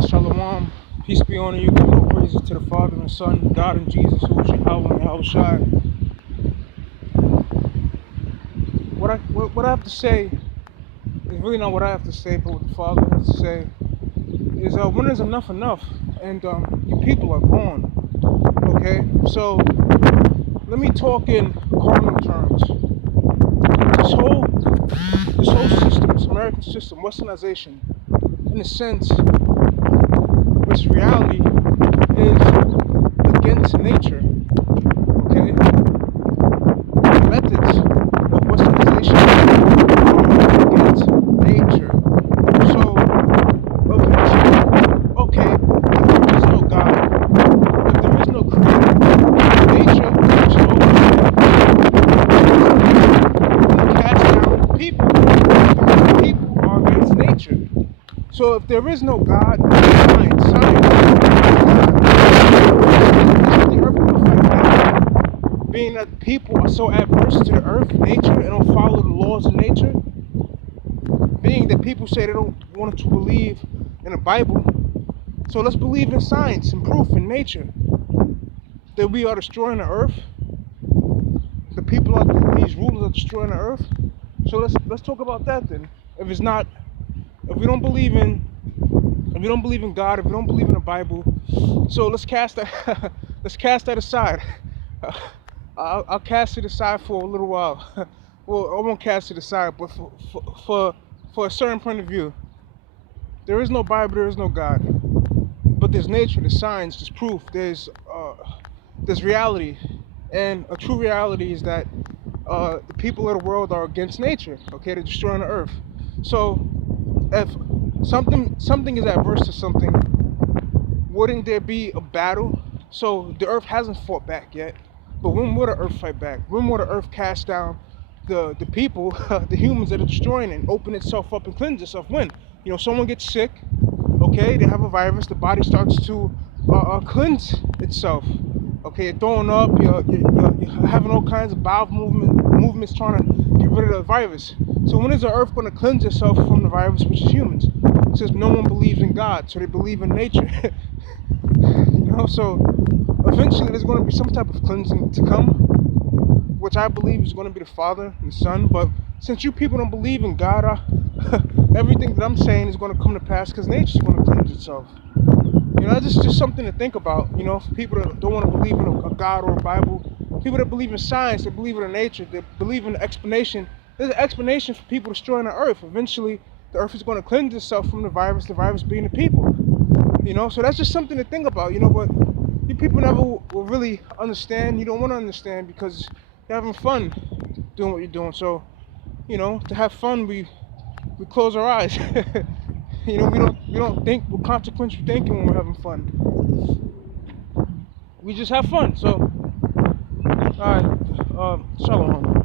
Shalom. Peace be on you. Give all praises to the Father and Son, God and Jesus, who is Yahweh and Yahushua. What I have to say is really not what I have to say, but what the Father has to say is when is enough enough, and you people are gone. Okay, so let me talk in cardinal terms. This whole system, this American system, Westernization, in a sense, its reality is against nature. Okay, the methods of Westernization are against nature. So, okay, if there is no God, if there is no creator, nature is just gonna cast down people. Because people are against nature. So if there is no God, science, the earth will fight back. Being that people are so adverse to the earth, nature, and don't follow the laws of nature. Being that people say they don't want to believe in the Bible. So let's believe in science and proof in nature that we are destroying the earth. The people are these rulers are destroying the earth. So let's talk about that then. If we don't believe in God, if we don't believe in the Bible, so let's cast that let's cast that aside. I'll cast it aside for a little while. Well, I won't cast it aside, but for a certain point of view, there is no Bible, there is no God, but there's nature, there's science, there's proof, there's reality, and a true reality is that the people of the world are against nature. Okay, they're destroying the earth. So if something is adverse to something, wouldn't there be a battle? So the earth hasn't fought back yet, but when will the earth fight back? When will the earth cast down the people, the humans that are destroying it, and open itself up and cleanse itself? When someone gets sick, okay, they have a virus, the body starts to cleanse itself. Okay, you're throwing up, you're having all kinds of bowel movements trying to get rid of the virus. So when is the earth going to cleanse itself from the virus, which is humans? Since no one believes in God, so they believe in nature. So eventually there's going to be some type of cleansing to come, which I believe is going to be the Father and the Son. But since you people don't believe in God, everything that I'm saying is going to come to pass because nature is going to cleanse itself. This is just something to think about. For people that don't want to believe in a God or a Bible, people that believe in science, that believe in nature, that believe in the explanation. There's an explanation for people destroying the earth. Eventually, the earth is going to cleanse itself from the virus being the people. So that's just something to think about. But you people never will really understand. You don't want to understand because you're having fun doing what you're doing. So, to have fun, we close our eyes. We don't think with consequential thinking when we're having fun. We just have fun. So, all right, shalom.